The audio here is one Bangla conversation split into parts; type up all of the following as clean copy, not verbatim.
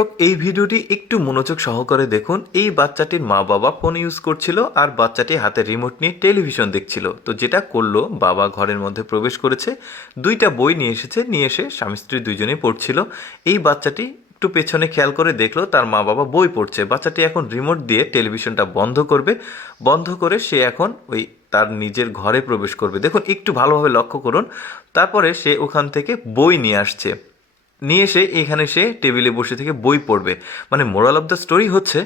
দর্শক এই ভিডিওটি একটু মনোযোগ সহকারে দেখুন। এই বাচ্চাটির মা বাবা ফোন ইউজ করছিল আর বাচ্চাটি হাতে রিমোট নিয়ে টেলিভিশন দেখছিল। তো যেটা করলো, বাবা ঘরের মধ্যে প্রবেশ করেছে, দুইটা বই নিয়ে এসেছে, নিয়ে এসে স্বামী স্ত্রী দুইজনেই পড়ছিল। এই বাচ্চাটি একটু পেছনে খেয়াল করে দেখলো তার মা বাবা বই পড়ছে। বাচ্চাটি এখন রিমোট দিয়ে টেলিভিশনটা বন্ধ করবে, বন্ধ করে সে এখন ওই তার নিজের ঘরে প্রবেশ করবে। দেখুন একটু ভালোভাবে লক্ষ্য করুন। তারপরে সে ওখান থেকে বই নিয়ে আসছে, নিয়ে এসে এখানে সে টেবিলে বসে থেকে বই পড়বে। মানে মোরাল অফ দ্য স্টোরি হচ্ছে,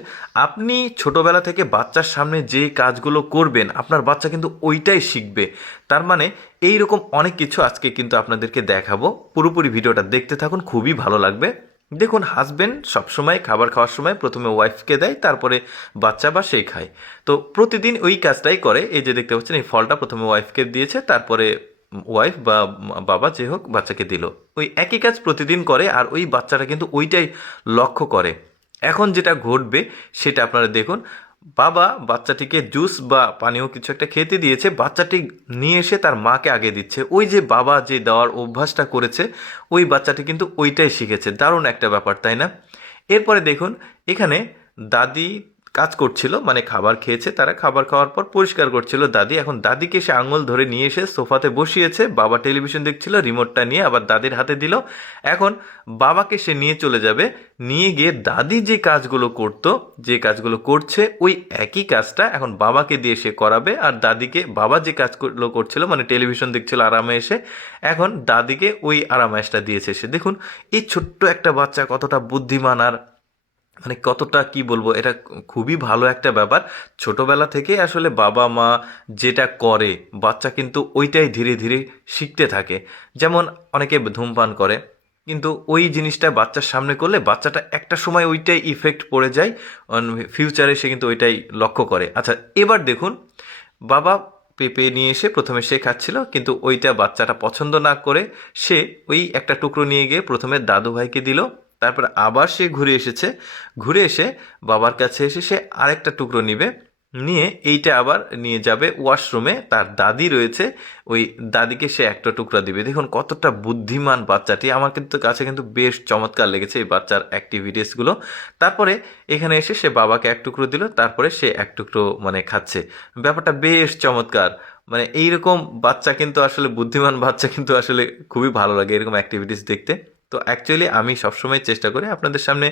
আপনি ছোটবেলা থেকে বাচ্চার সামনে যে কাজগুলো করবেন আপনার বাচ্চা কিন্তু ওইটাই শিখবে। তার মানে এই রকম অনেক কিছু আজকে কিন্তু আপনাদেরকে দেখাবো। পুরোপুরি ভিডিওটা দেখতে থাকুন, খুবই ভালো লাগবে। দেখুন, হাজব্যান্ড সবসময় খাবার খাওয়ার সময় প্রথমে ওয়াইফকে দেয়, তারপরে বাচ্চা বা সেই খায়। তো প্রতিদিন ওই কাজটাই করে। এই যে দেখতে পাচ্ছেন, এই ফলটা প্রথমে ওয়াইফকে দিয়েছে, তারপরে ওয়াইফ বা বাবা যে হোক বাচ্চাকে দিল। ওই একই কাজ প্রতিদিন করে আর ওই বাচ্চাটা কিন্তু ওইটাই লক্ষ্য করে। এখন যেটা ঘটবে সেটা আপনারা দেখুন। বাবা বাচ্চাটিকে জুস বা পানীয় কিছু একটা খেতে দিয়েছে, বাচ্চাটি নিয়ে এসে তার মাকে আগে দিচ্ছে। ওই যে বাবা যে দেওয়ার অভ্যাসটা করেছে, ওই বাচ্চাটি কিন্তু ওইটাই শিখেছে। দারুণ একটা ব্যাপার, তাই না? এরপরে দেখুন, এখানে দাদি কাজ করছিল, মানে খাবার খেয়েছে, তারা খাবার খাওয়ার পর পরিষ্কার করছিল দাদি। এখন দাদিকে সে আঙুল ধরে নিয়ে এসে সোফাতে বসিয়েছে, বাবা টেলিভিশন দেখছিল, রিমোটটা নিয়ে আবার দাদির হাতে দিল। এখন বাবাকে সে নিয়ে চলে যাবে, নিয়ে গিয়ে দাদি যে কাজগুলো করতো, যে কাজগুলো করছে ওই একই কাজটা এখন বাবাকে দিয়ে সে করাবে। আর দাদিকে বাবা যে কাজগুলো করছিল, মানে টেলিভিশন দেখছিল আরামে এসে, এখন দাদিকে ওই আরামায়েশটা দিয়েছে সে। দেখুন এই ছোট্ট একটা বাচ্চা কতটা বুদ্ধিমান আর মানে কতটা কি বলবো, এটা খুবই ভালো একটা ব্যাপার। ছোটবেলা থেকে আসলে বাবা মা যেটা করে বাচ্চা কিন্তু ওইটাই ধীরে ধীরে শিখতে থাকে। যেমন অনেকে ধূমপান করে, কিন্তু ওই জিনিসটা বাচ্চার সামনে করলে বাচ্চাটা একটা সময় ওইটাই ইফেক্ট পড়ে যায়, ফিউচারে সে কিন্তু ওইটাই লক্ষ্য করে। আচ্ছা, এবার দেখুন, বাবা পেঁপে নিয়ে এসে প্রথমে সে খাচ্ছিল, কিন্তু ওইটা বাচ্চাটা পছন্দ না করে সে ওই একটা টুকরো নিয়ে গিয়ে প্রথমে দাদু ভাইকে দিল। তারপর আবার সে ঘুরে এসেছে, ঘুরে এসে বাবার কাছে এসে সে আরেকটা টুকরো নিবে, নিয়ে এইটা আবার নিয়ে যাবে ওয়াশরুমে। তার দাদি রয়েছে, ওই দাদিকে সে একটা টুকরা দিবে। দেখুন কতটা বুদ্ধিমান বাচ্চাটি। আমার কিন্তু কাছে কিন্তু বেশ চমৎকার লেগেছে এই বাচ্চার অ্যাক্টিভিটিসগুলো। তারপরে এখানে এসে সে বাবাকে এক টুকরো দিল, তারপরে সে এক টুকরো মানে খাচ্ছে। ব্যাপারটা বেশ চমৎকার। মানে এইরকম বাচ্চা কিন্তু আসলে, বুদ্ধিমান বাচ্চা কিন্তু আসলে খুবই ভালো লাগে এরকম অ্যাক্টিভিটিস দেখতে। তো অ্যাকচুয়ালি আমি সবসময় চেষ্টা করি আপনাদের সামনে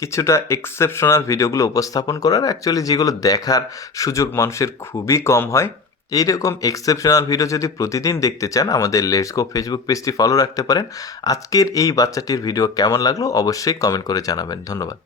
কিছুটা এক্সেপশনাল ভিডিওগুলো উপস্থাপন করার, অ্যাকচুয়ালি যেগুলো দেখার সুযোগ মানুষের খুবই কম হয়। এইরকম এক্সেপশনাল ভিডিও যদি প্রতিদিন দেখতে চান, আমাদের লেটস গো ফেসবুক পেজটি ফলো রাখতে পারেন। আজকের এই বাচ্চাটির ভিডিও কেমন লাগলো অবশ্যই কমেন্ট করে জানাবেন। ধন্যবাদ।